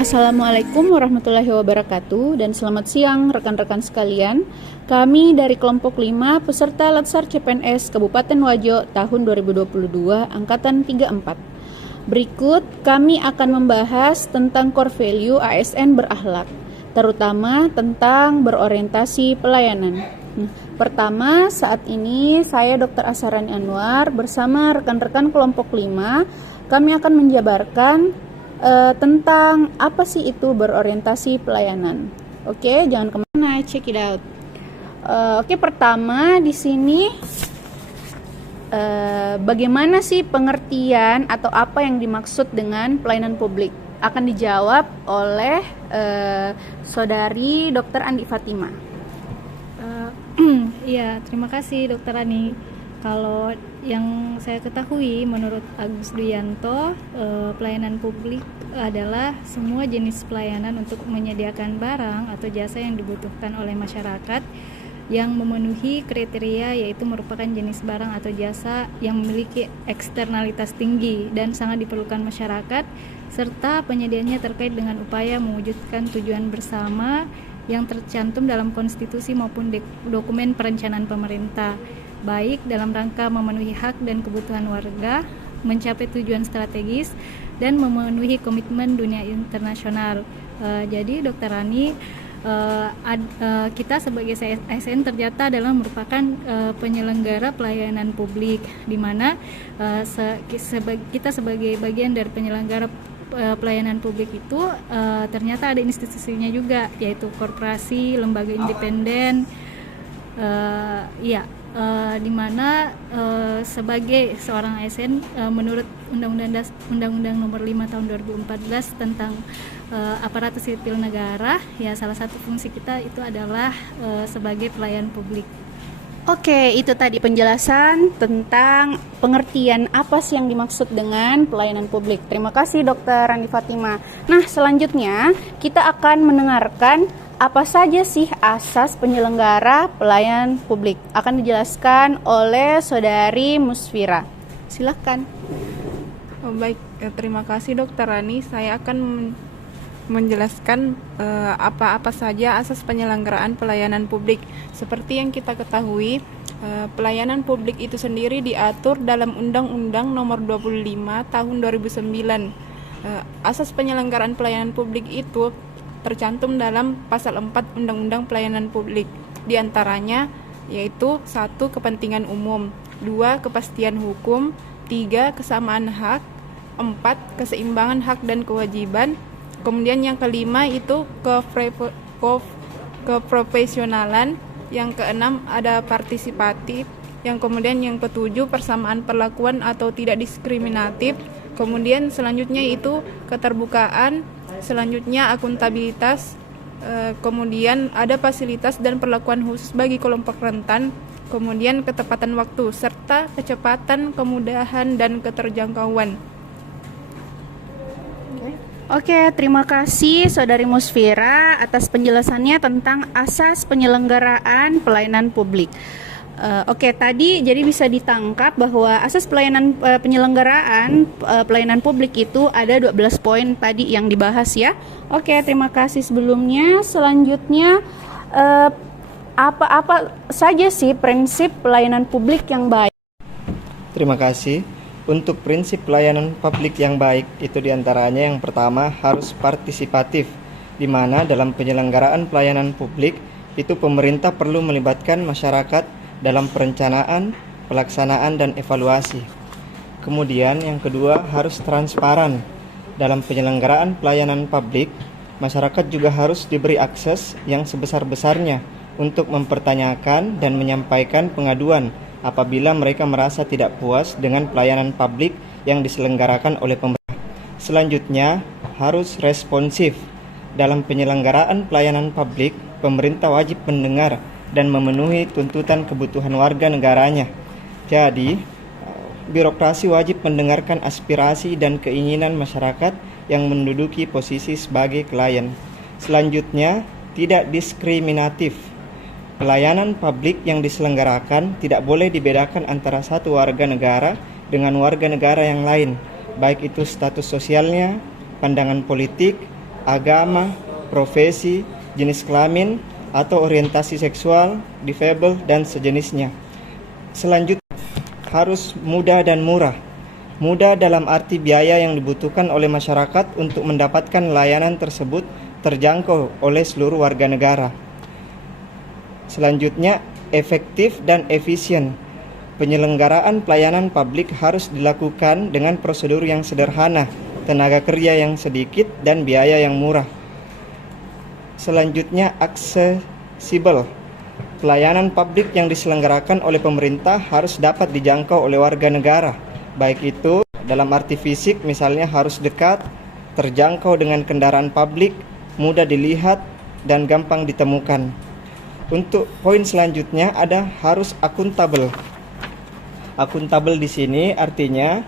Assalamualaikum warahmatullahi wabarakatuh dan selamat siang rekan-rekan sekalian. Kami dari kelompok 5 peserta Latsar CPNS Kabupaten Wajo tahun 2022 angkatan 34. Berikut kami akan membahas tentang core value ASN berakhlak, terutama tentang berorientasi pelayanan. Pertama, saat ini saya Dr. Asharani Anwar bersama rekan-rekan kelompok 5 kami akan menjabarkan tentang apa sih itu berorientasi pelayanan. Oke, jangan kemana, check it out. Oke, pertama di sini bagaimana sih pengertian atau apa yang dimaksud dengan pelayanan publik? Akan dijawab oleh Saudari Dr. Andi Fatima. Iya, terima kasih Dokter Ani. Kalau yang saya ketahui menurut Agus Duyanto, pelayanan publik adalah semua jenis pelayanan untuk menyediakan barang atau jasa yang dibutuhkan oleh masyarakat yang memenuhi kriteria, yaitu merupakan jenis barang atau jasa yang memiliki eksternalitas tinggi dan sangat diperlukan masyarakat, serta penyediaannya terkait dengan upaya mewujudkan tujuan bersama yang tercantum dalam konstitusi maupun dokumen perencanaan pemerintah, baik dalam rangka memenuhi hak dan kebutuhan warga, mencapai tujuan strategis, dan memenuhi komitmen dunia internasional. Jadi Dr. Rani, kita sebagai ASN ternyata adalah merupakan penyelenggara pelayanan publik, di mana kita sebagai bagian dari penyelenggara pelayanan publik itu ternyata ada institusinya juga, yaitu korporasi, lembaga independen, di mana sebagai seorang ASN menurut Undang-Undang Nomor 5 Tahun 2014 tentang aparatur sipil negara, ya salah satu fungsi kita itu adalah sebagai pelayan publik. Oke, itu tadi penjelasan tentang pengertian apa sih yang dimaksud dengan pelayanan publik. Terima kasih Dr. Andi Fatima. Nah, selanjutnya kita akan mendengarkan apa saja sih asas penyelenggara pelayanan publik. Akan dijelaskan oleh Saudari Musfira. Silakan. Baik, terima kasih Dr. Rani. Saya akan menjelaskan apa-apa saja asas penyelenggaraan pelayanan publik. Seperti yang kita ketahui, pelayanan publik itu sendiri diatur dalam Undang-Undang Nomor 25 Tahun 2009. Asas penyelenggaraan pelayanan publik itu tercantum dalam pasal 4 Undang-Undang Pelayanan Publik. Di antaranya yaitu 1. Kepentingan umum, 2. Kepastian hukum, 3. Kesamaan hak, 4. Keseimbangan hak dan kewajiban. Kemudian yang kelima itu keprofesionalan, yang keenam ada partisipatif, yang kemudian yang ketujuh persamaan perlakuan atau tidak diskriminatif. Kemudian selanjutnya itu keterbukaan, selanjutnya akuntabilitas, kemudian ada fasilitas dan perlakuan khusus bagi kelompok rentan, kemudian ketepatan waktu, serta kecepatan, kemudahan, dan keterjangkauan. Oke, terima kasih Saudari Musfira atas penjelasannya tentang asas penyelenggaraan pelayanan publik. Oke, tadi jadi bisa ditangkap bahwa asas penyelenggaraan pelayanan publik itu ada 12 poin tadi yang dibahas ya. Oke, terima kasih sebelumnya. Selanjutnya apa saja sih prinsip pelayanan publik yang baik? Terima kasih. Untuk prinsip pelayanan publik yang baik itu diantaranya yang pertama harus partisipatif, di mana dalam penyelenggaraan pelayanan publik itu pemerintah perlu melibatkan masyarakat dalam perencanaan, pelaksanaan, dan evaluasi. Kemudian yang kedua harus transparan. Dalam penyelenggaraan pelayanan publik, masyarakat juga harus diberi akses yang sebesar-besarnya untuk mempertanyakan dan menyampaikan pengaduan apabila mereka merasa tidak puas dengan pelayanan publik yang diselenggarakan oleh pemerintah. Selanjutnya, harus responsif. Dalam penyelenggaraan pelayanan publik, pemerintah wajib mendengar dan memenuhi tuntutan kebutuhan warga negaranya. Jadi, birokrasi wajib mendengarkan aspirasi dan keinginan masyarakat yang menduduki posisi sebagai klien. Selanjutnya, tidak diskriminatif. Pelayanan publik yang diselenggarakan tidak boleh dibedakan antara satu warga negara dengan warga negara yang lain, baik itu status sosialnya, pandangan politik, agama, profesi, jenis kelamin, atau orientasi seksual, difabel, dan sejenisnya. Selanjutnya, harus mudah dan murah. Mudah dalam arti biaya yang dibutuhkan oleh masyarakat untuk mendapatkan layanan tersebut terjangkau oleh seluruh warga negara. Selanjutnya, efektif dan efisien. Penyelenggaraan pelayanan publik harus dilakukan dengan prosedur yang sederhana, tenaga kerja yang sedikit, dan biaya yang murah. Selanjutnya, aksesibel. Pelayanan publik yang diselenggarakan oleh pemerintah harus dapat dijangkau oleh warga negara, baik itu dalam arti fisik, misalnya harus dekat, terjangkau dengan kendaraan publik, mudah dilihat, dan gampang ditemukan. Untuk poin selanjutnya ada harus akuntabel. Akuntabel di sini artinya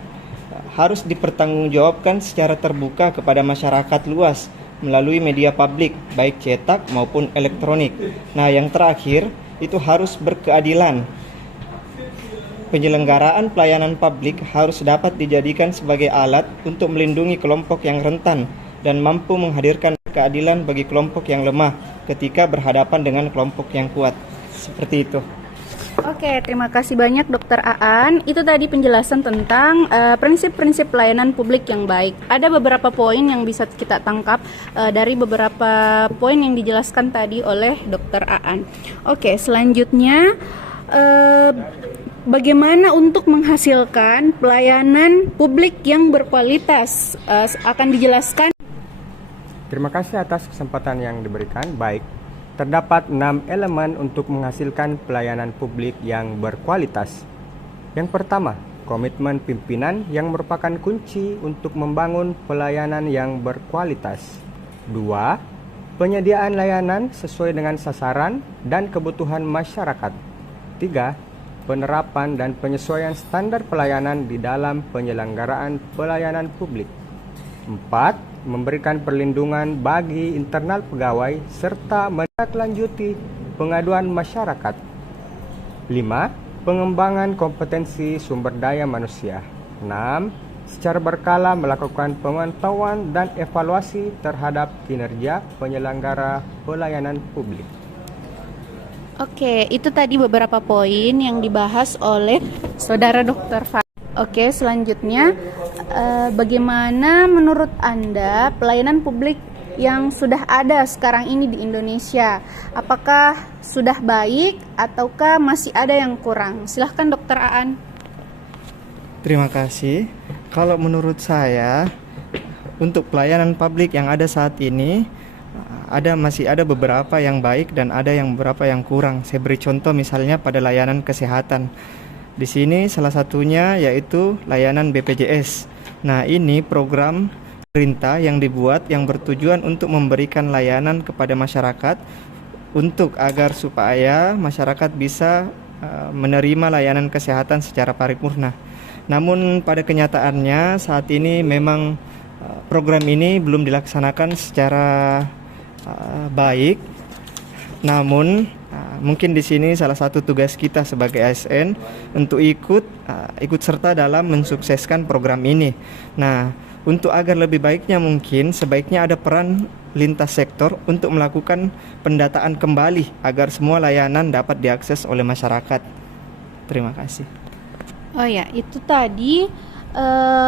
harus dipertanggungjawabkan secara terbuka kepada masyarakat luas melalui media publik, baik cetak maupun elektronik. Nah, yang terakhir itu harus berkeadilan. Penyelenggaraan pelayanan publik harus dapat dijadikan sebagai alat untuk melindungi kelompok yang rentan dan mampu menghadirkan keadilan bagi kelompok yang lemah ketika berhadapan dengan kelompok yang kuat. Seperti itu. Oke, terima kasih banyak Dr. Aan. Itu tadi penjelasan tentang prinsip-prinsip pelayanan publik yang baik. Ada beberapa poin yang bisa kita tangkap dari beberapa poin yang dijelaskan tadi oleh Dr. Aan. Oke, selanjutnya bagaimana untuk menghasilkan pelayanan publik yang berkualitas akan dijelaskan. Terima kasih atas kesempatan yang diberikan. Baik. Terdapat 6 elemen untuk menghasilkan pelayanan publik yang berkualitas. Yang pertama, komitmen pimpinan yang merupakan kunci untuk membangun pelayanan yang berkualitas. 2. Penyediaan layanan sesuai dengan sasaran dan kebutuhan masyarakat. 3. Penerapan dan penyesuaian standar pelayanan di dalam penyelenggaraan pelayanan publik. 4. Memberikan perlindungan bagi internal pegawai serta menindaklanjuti pengaduan masyarakat. 5. Pengembangan kompetensi sumber daya manusia. 6. Secara berkala melakukan pemantauan dan evaluasi terhadap kinerja penyelenggara pelayanan publik. Oke, itu tadi beberapa poin yang dibahas oleh Saudara Dr. Fahri. Oke, selanjutnya bagaimana menurut Anda pelayanan publik yang sudah ada sekarang ini di Indonesia? Apakah sudah baik ataukah masih ada yang kurang? Silahkan Dr. Aan. Terima kasih. Kalau menurut saya, untuk pelayanan publik yang ada saat ini, masih ada beberapa yang baik dan ada yang beberapa yang kurang. Saya beri contoh misalnya pada layanan kesehatan. Di sini salah satunya yaitu layanan BPJS. Nah, ini program pemerintah yang dibuat yang bertujuan untuk memberikan layanan kepada masyarakat agar supaya masyarakat bisa menerima layanan kesehatan secara paripurna. Namun pada kenyataannya saat ini memang program ini belum dilaksanakan secara baik. Namun mungkin di sini salah satu tugas kita sebagai ASN untuk ikut serta dalam mensukseskan program ini. Nah, untuk agar lebih baiknya mungkin sebaiknya ada peran lintas sektor untuk melakukan pendataan kembali agar semua layanan dapat diakses oleh masyarakat. Terima kasih. Oh ya, itu tadi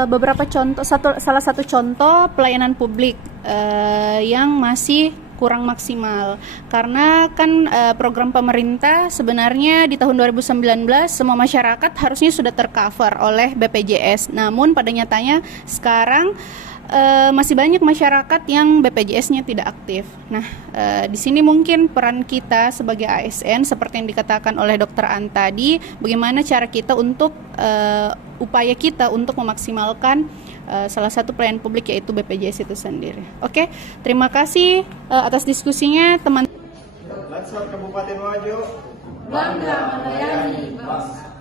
beberapa contoh, salah satu contoh pelayanan publik yang masih kurang maksimal, karena kan program pemerintah sebenarnya di tahun 2019 semua masyarakat harusnya sudah tercover oleh BPJS, namun pada nyatanya sekarang masih banyak masyarakat yang BPJS-nya tidak aktif. Nah, di sini mungkin peran kita sebagai ASN seperti yang dikatakan oleh Dr. An tadi, bagaimana cara kita untuk upaya kita untuk memaksimalkan salah satu pelayanan publik yaitu BPJS itu sendiri. Oke, terima kasih atas diskusinya teman. Latsar Kabupaten Wajo Bangga melayani bangsa.